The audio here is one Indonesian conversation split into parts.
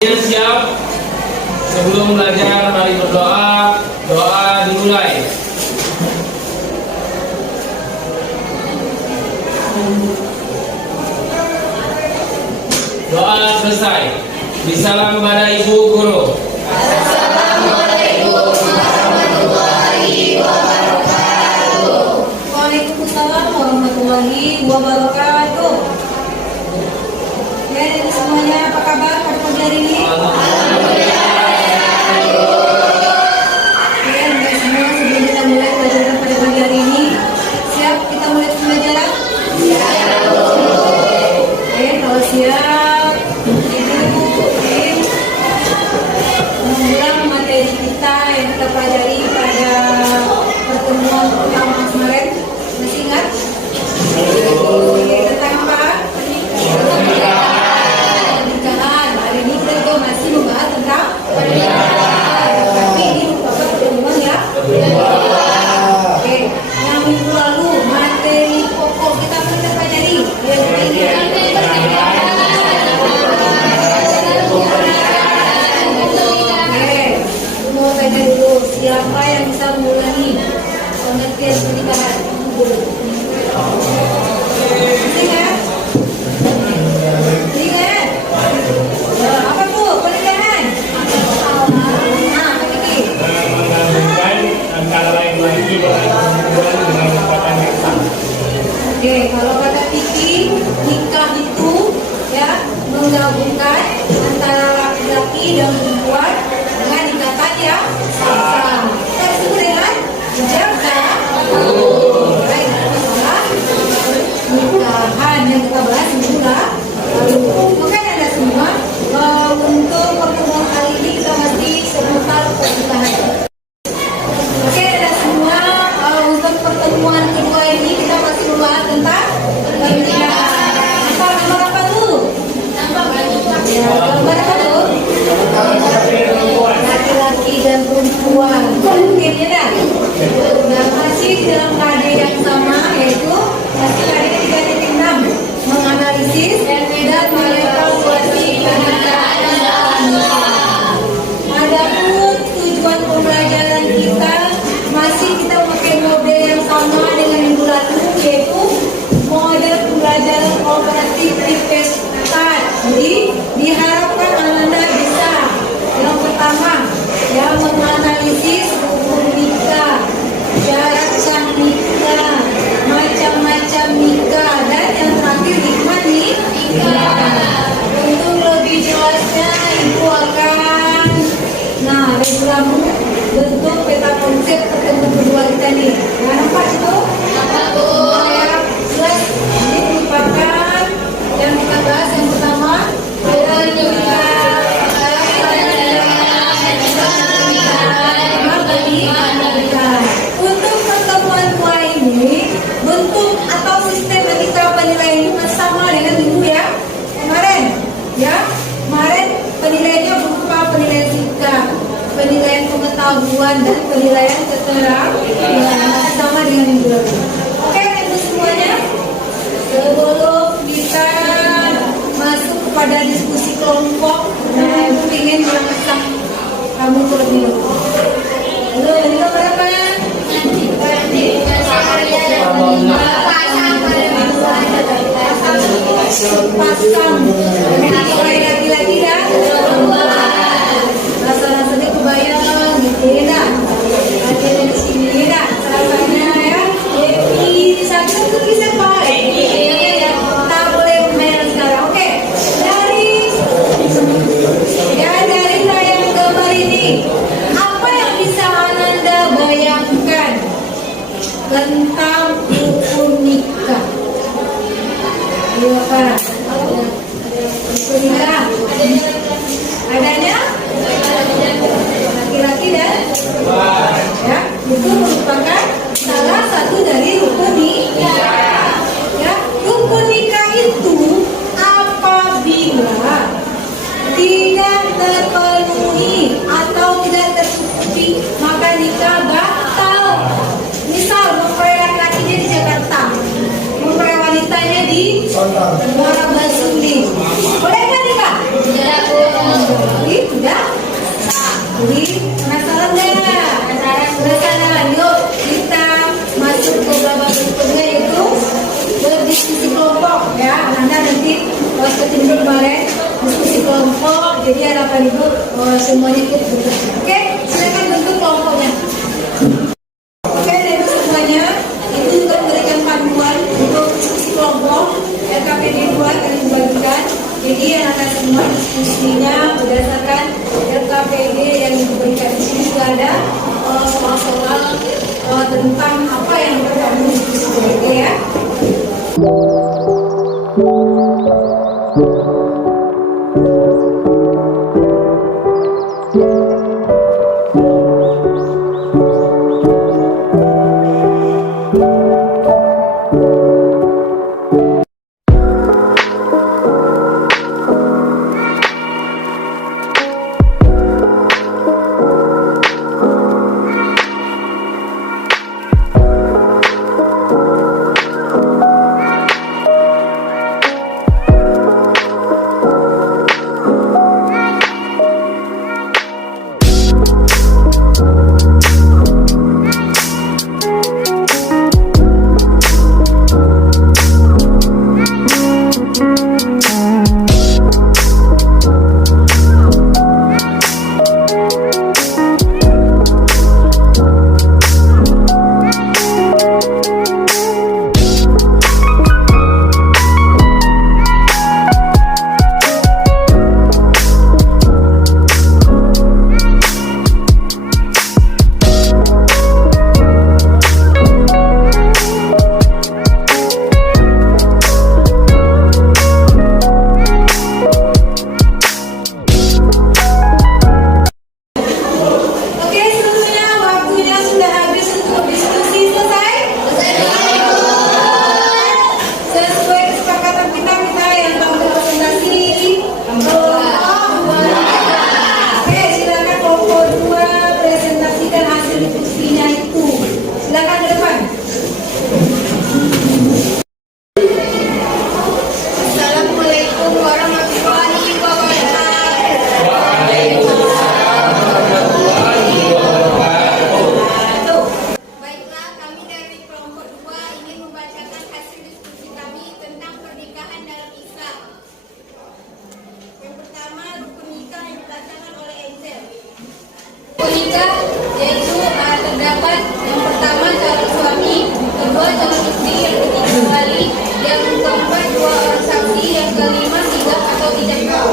Siap? Sebelum belajar, mari berdoa. Doa dimulai. Doa selesai. Bisalam kepada Ibu Guru. Assalamualaikum warahmatullahi wabarakatuh. Waalaikumsalam warahmatullahi wabarakatuh. Ya, jadi semuanya apa kabar pada pagi hari ini? Oke, baik semua, sebelum kita mulai pelajaran pada pagi hari ini, siap kita mulai pembelajaran? Oke, kalau siap, Ibu, mengulang materi kita yang kita pelajari pada pertemuan pertama kemarin. Masih ingat? Oke, tentang apa? Pernikahan. Hari ini kita juga masih membahas tentang pernikahan. Tapi ini merupakan pertemuan ya. Oke, yang minggu lalu materi pokok kita pernah pelajari. Mau tanya dulu, siapa yang bisa mengulangi pengertian pernikahan? Ingat? Ingat? Apa tuh pernikahan? Nah, apa lagi? Menggabungkan antara lain lagi dengan kekuatan yang sama. Oke, kalau kata fikih, nikah itu ya menggabungkan antara laki-laki dan perempuan dengan ikatan yang sah. Kita disebut dengan ijabah. Baik, masalah nikahan yang kita bahas minggu lalu. Makanya ada semua untuk pertemuan kali ini kita masih seputar pernikahan. Oke, ada semua untuk pertemuan kedua ini kita masih membahas tentang pernikahan. Nomor apa tuh? Ya, nomor apa tuh? Laki-laki dan perempuan. Mungkin ya dah. Dan masih dalam keadaan yang sama, yaitu masih keadaan 3.6 menganalisis dan mengevaluasi pernikahan. Adapun tujuan pembelajaran kita masih kita memakai model yang sama dengan minggu lalu, yaitu model pembelajaran kooperatif investasi. Jadi diharapkan anak-anak bisa yang pertama yang menganalisis hukum nikah, syarat sah nikah, macam-macam nikah, dan yang terakhir hikmah nikah. Untuk lebih jelasnya Ibu akan regulamu bentuk peta konsep pertemuan kedua kita nih. Nah, nampak itu? Ya, jelas. Ini merupakan yang kita bahas yang pertama. Untuk pertemuan kedua ini, bentuk atau sistem kita penilaian ini sama dengan minggu ya kemarin. Ya, kemarin penilaiannya berupa penilaian sikap, penilaian pengetahuan, dan penilaian keterampilan, sama dengan minggu lalu. Oke, itu semuanya. Sebelum kita masuk kepada diskusi kelompok, Ibu ingin merangsang kamu terlebih dahulu. Halo, ini berapa? Pasang laki-laki dah. Rasa-rasanya kebayang gitu ya dah. Ada di sini dah. Rasanya ya. Happy di sana tuh bisa pakai. Tak boleh main sekarang. Oke. Dari tayang gambar ini, apa yang bisa Ananda bayangkan tentang hukum nikah? Ayo apa? Hukum nikah. Adanya laki-laki dan ya, itu merupakan salah satu dari rukun nikah. Ya, rukun nikah itu apabila tidak terpenuhi atau tidak tercukupi, maka nikah batal. Misal mempelai laki-lakinya di Jakarta, mempelai wanitanya di Muara Basuni, boleh nggak nikah? Tidak. Jadi harapan Ibu semuanya ikut bentuk. Oke, silakan bentuk kelompoknya. Oke, dari semuanya itu juga memberikan panduan untuk diskusi kelompok LKPD 2 akan dibagikan. Jadi anak-anak semua diskusinya berdasarkan LKPD yang diberikan di sini juga ada soal-soal tentang apa yang bergabung diskusi begitu ya. Pernikahan yaitu terdapat yang pertama calon suami, kedua calon istri, yang ketiga wali, yang keempat dua orang saksi, yang kelima sigap atau tidak tahu.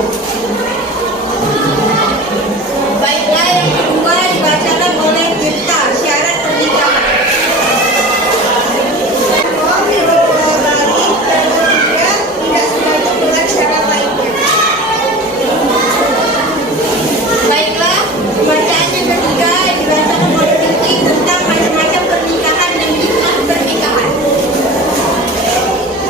Baiklah, yang kedua dibacakan oleh Tirta syarat pernikahan. Baiklah, bacaan yang ketiga dibacakan oleh Tirti tentang macam-macam pernikahan dan hikmah pernikahan.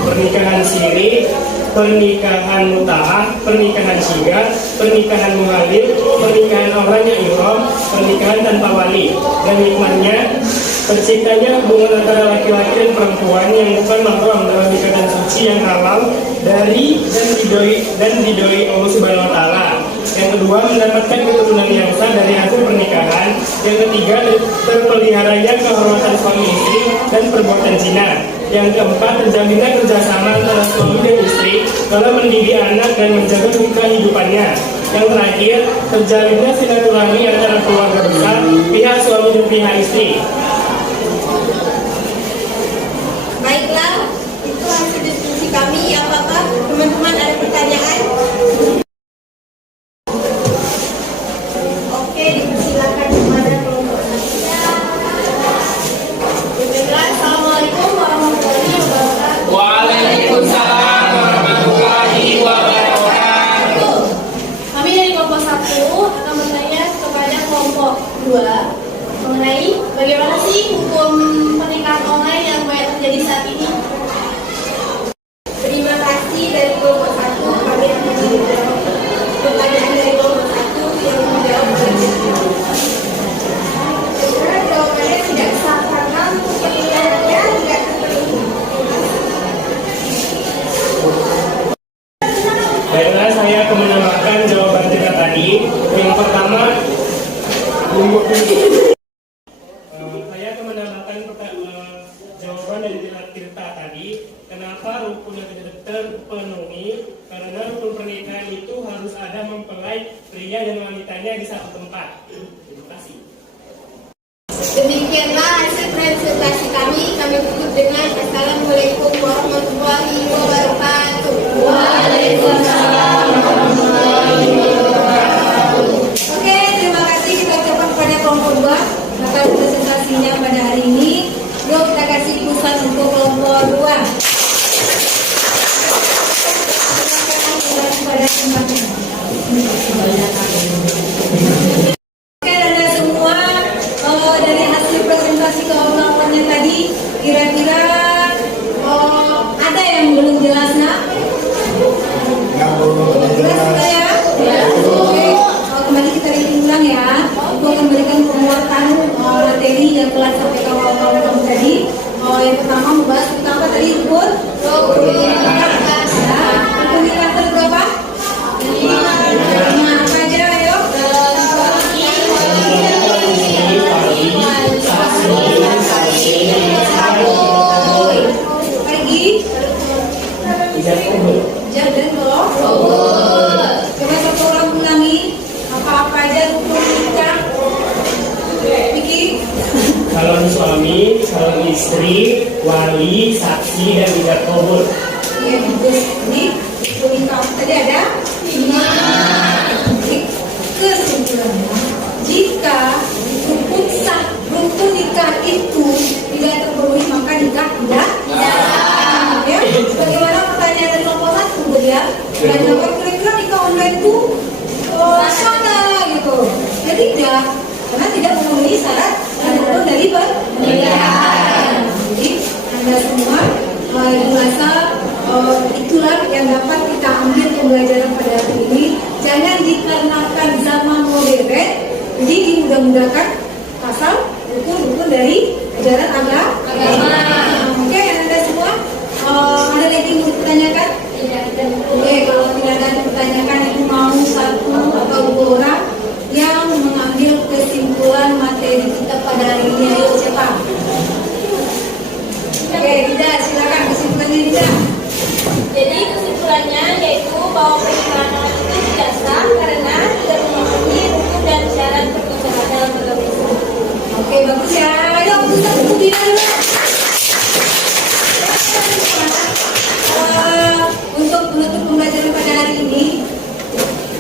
Pernikahan siri, pernikahan muta'ah, pernikahan syiga, pernikahan muhalil, pernikahan orang yang ihram, pernikahan tanpa wali. Dan hikmahnya, terciptanya hubungan antara laki-laki dan perempuan yang bukan mahram dalam ikatan suci yang halal dari dan didoi Allah Subhanahu wa taala. Yang kedua, mendapatkan keturunan yang sah dari hasil pernikahan. Yang ketiga, terpeliharanya kehormatan suami istri dan perbuatan zina. Yang keempat, terjaminnya kerjasama antara suami dan istri dalam mendidik anak dan menjaga kehidupannya. Yang terakhir, terjalinnya silaturahmi antara keluarga besar, pihak suami dan pihak istri. Baiklah, itu hasil diskusi kami. Apakah teman-teman ada pertanyaan? Oke, dipersilakan kepada kelompok. Baiklah, Assalamualaikum warahmatullahi wabarakatuh. Waalaikumsalam warahmatullahi wabarakatuh. Kami dari kelompok 1 akan bertanya kepada kelompok 2 mengenai bagaimana sih jawaban dari Tirta tadi, kenapa rukun yang tidak terpenuhi? Karena rukun pernikahan itu harus ada mempelai pria dan wanitanya di satu tempat. Terima kasih. Demikianlah hasil presentasi kami. Kami tutup dengan Assalamualaikum warahmatullahi wabarakatuh. Waalaikumsalam warahmatullahi wabarakatuh. Oke, terima kasih kita ucapkan kepada kelompok 2 atas presentasinya pada hari ini. Yuk kita kasih pusat untuk kelompok 2. Oke, Anda semua dari hasil presentasi kawan-kawannya tadi, kira-kira ada yang belum jelas, nak? Jelas sudah ya? Oke, kembali kita hitung ulang ya. Aku akan berikan penguatan materi yang telah sampai kawan-kawan tadi. Yang pertama membahas tentang apa tadi, Rukun? Rukun nikah berapa? 5. Apa aja, ayo? Pergi. Ijab dan kabul. Coba satu orang ulangi apa-apa aja rukun nikah. Vicky. Calon suami, calon istri, wali, saksi, dan ijab kabul. Ya, bagus. Ini rukun nikah tadi ada 5. Kesimpulannya, jika rukun nikah itu tidak terpenuhi maka nikah tidak sah. Ya, bagaimana pertanyaan dari kelompok 1 ya? Dan jawab kira-kira nikah online itu sah nggak gitu? Ya tidak, karena tidak memenuhi syarat dan rukun dari pernikahan. Jadi Anda semua merasa itulah yang dapat kita ambil pembelajaran pada hari ini. Jangan dikarenakan zaman modern, jadi dimudah-mudahkan pasal rukun-rukun dari ajaran agama. Oke, Anda semua ada lagi yang mau dipertanyakan? Oke, kalau tidak ada yang dipertanyakan, itu mau 1 atau 2 orang yang mengambil kesimpulan materi kita pada hari ini. Ayo cepat. Oke, tidak, silakan kesimpulannya tidak. Jadi kesimpulannya yaitu bahwa pernikahan anak itu tidak sah karena tidak memenuhi rukun dan syarat pernikahan dalam agama Islam. Oke, bagus ya. Ayo kita bukuin dulu. Untuk menutup pembelajaran pada hari ini,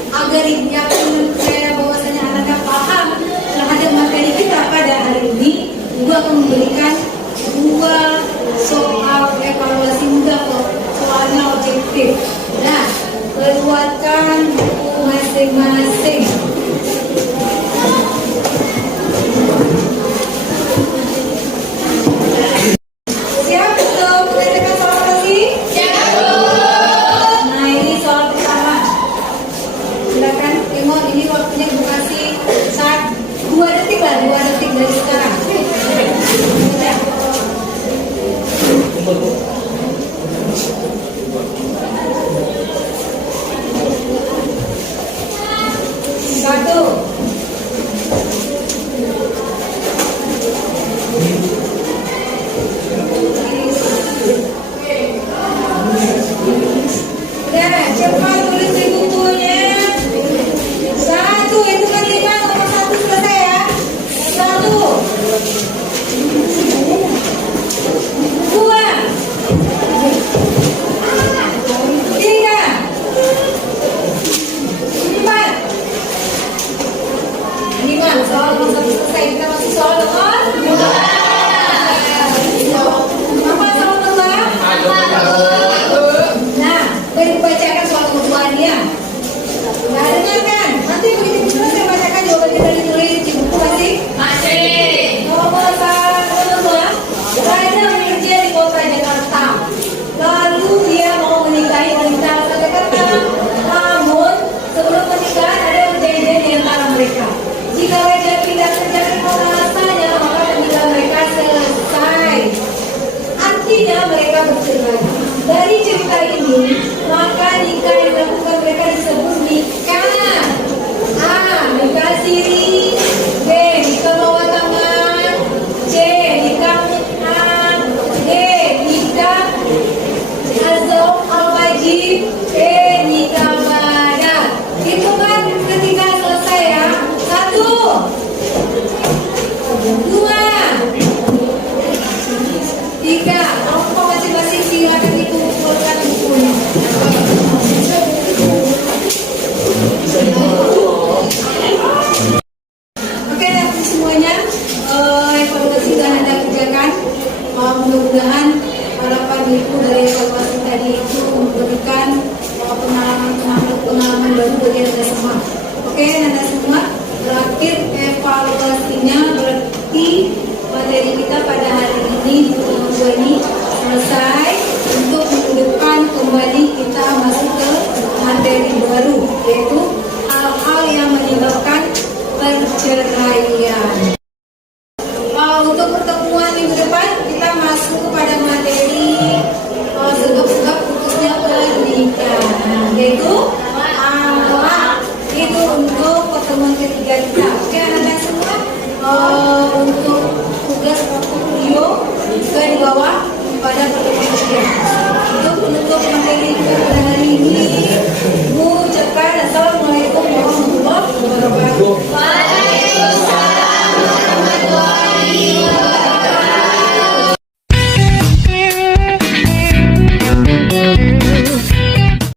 agar yakin dan percaya bahwasanya Anda paham terhadap materi kita pada hari ini, Ibu akan memberikan 2 soal evaluasi mudah kok. Soalnya objektif. Nah, keluarkan buku masing-masing. Siap untuk mengerjakan soal evaluasi? Nah, ini soal pertama. Silakan tengok, ini waktunya Ibu kasih 2 detik lah, 2 detik dari sekarang. Udah. Satu. Udah, cepat tulis di bukunya. 1, hitungan 5, nomor 1 selesai ya. 1, 2, 3, 4, 5. Soal nomor 1 selesai. Kita masuk soal nomor 2. Apa soal nomor 2? Nah, beri bacakan soal nomor 2 dia. Nah, dengarkan. Nanti begitu selesai bacakan jawabannya dari tulis di buku masing. Nomor 2. Raja bekerja di kota Jakarta. Lalu dia mau menikahi wanita asal Jakarta. Namun sebelum pernikahan ada perjanjian di antara mereka. Jika raja pindah kerja ke kota asalnya, maka pernikahan mereka selesai. Artinya mereka bercerai. Dari cerita ini, maka nikah yang dilakukan mereka disebut nikah. A. Nikah siri. B. Nikah bawah tangan. C. Nikah mut'ah. D. Untuk pertemuan minggu depan kita masuk kepada materi sebab-sebab putusnya pernikahan, yaitu itu untuk pertemuan ketiga kita.